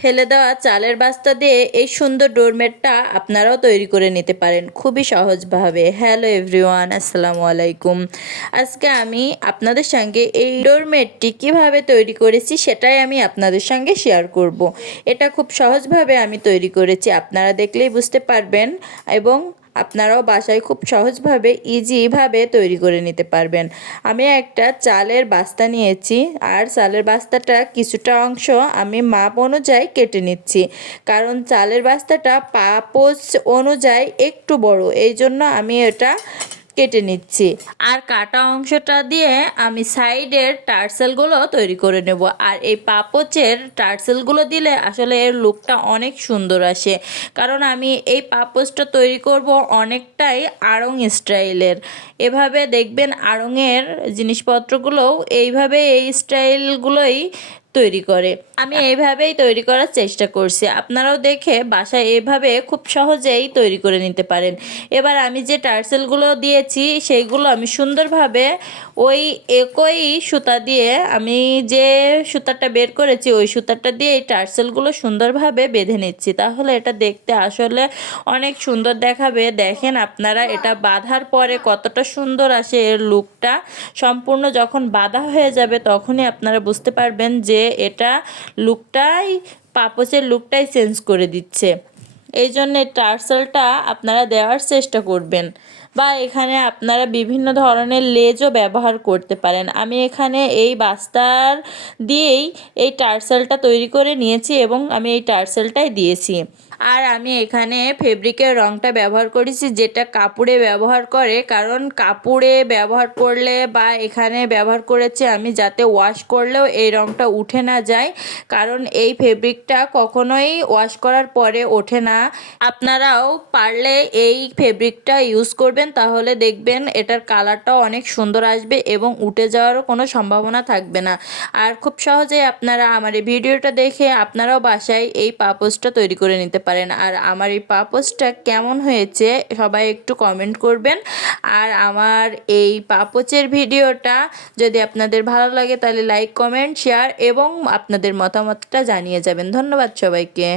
ফেলে দেওয়া চালের বাস্তা দিয়ে এই সুন্দর ডোরমেটটা আপনারাও তৈরি করে নিতে পারেন। খুবই সহজভাবে। হ্যালো এভরিওয়ান, আসসালামু আলাইকুম। আজকে আমি আপনাদের সঙ্গে এই ডোরমেটটি কীভাবে তৈরি করেছি সেটাই আমি আপনাদের সঙ্গে শেয়ার করব। এটা খুব সহজভাবে আমি তৈরি করেছি, আপনারা দেখলেই বুঝতে পারবেন। এবং আপনারাও বাসায় খুব সহজভাবে ইজিভাবে তৈরি করে নিতে পারবেন। আমি একটা চালের বাস্তা নিয়েছি, আর চালের বাস্তাটা কিছুটা অংশ আমি মাপ অনুযায়ী কেটে নিচ্ছি। কারণ চালের বাস্তাটা পাপোচ অনুযায়ী একটু বড়, এই জন্য আমি এটা কেটে নিচ্ছি। আর কাটা অংশটা দিয়ে আমি সাইডের টার্সেলগুলো তৈরি করে নেব। আর এই পাপোচের টার্সেলগুলো দিলে আসলে এর লুকটা অনেক সুন্দর আসে। কারণ আমি এই পাপোচটা তৈরি করব অনেকটাই আড়ং স্টাইলের। এভাবে দেখবেন আড়ংয়ের জিনিসপত্রগুলোও এইভাবে এই স্টাইলগুলোই তৈরি করে। আমি এইভাবেই তৈরি করার চেষ্টা করছি। আপনারাও দেখে বাসায় এভাবে খুব সহজেই তৈরি করে নিতে পারেন। এবার আমি যে টার্সেলগুলো দিয়েছি সেইগুলো আমি সুন্দরভাবে ওই একই সুতা দিয়ে আমি যে সুতাটা বের করেছি ওই সুতাটা দিয়ে এই টার্সেলগুলো সুন্দরভাবে বেঁধে নিচ্ছি। তাহলে এটা দেখতে আসলে অনেক সুন্দর দেখাবে। দেখেন আপনারা এটা বাঁধার পরে কতটা সুন্দর আসে এর লুকটা সম্পূর্ণ যখন বাঁধা হয়ে যাবে তখনই আপনারা বুঝতে পারবেন যে এটা লুকটাই পাপোচের লুকটাই চেঞ্জ করে দিচ্ছে। এই জন্য টার্সেলটা আপনারা দেওয়ার চেষ্টা করবেন। বা এখানে আপনারা বিভিন্ন ধরনের লেজও ব্যবহার করতে পারেন। আমি এখানে এই বাস্তার দিয়েই এই টার্সেলটা তৈরি করে নিয়েছি এবং আমি এই টার্সেলটাই দিয়েছি। আর আমি এখানে ফেব্রিকের রঙটা ব্যবহার করেছি, যেটা কাপড়ে ব্যবহার করে। কারণ কাপড়ে ব্যবহার করলে বা এখানে ব্যবহার করেছি আমি যাতে ওয়াশ করলেও এই রঙটা উঠে না যায়। কারণ এই ফেব্রিকটা কখনোই ওয়াশ করার পরে ওঠে না। আপনারাও পারলে এই ফেব্রিকটা ইউজ করবেন, তাহলে দেখবেন এটার কালারটাও অনেক সুন্দর আসবে এবং উঠে যাওয়ারও কোনো সম্ভাবনা থাকবে না। আর খুব সহজেই আপনারা আমার এই ভিডিওটা দেখে আপনারাও বাসায় এই পাপোসটা তৈরি করে নিতে পারেন। আর আমার এই পাপোসটা কেমন হয়েছে সবাই একটু কমেন্ট করবেন। আর আমার এই পাপোচের ভিডিওটা যদি আপনাদের ভালো লাগে তাহলে লাইক কমেন্ট শেয়ার এবং আপনাদের মতামতটা জানিয়ে যাবেন। ধন্যবাদ সবাইকে।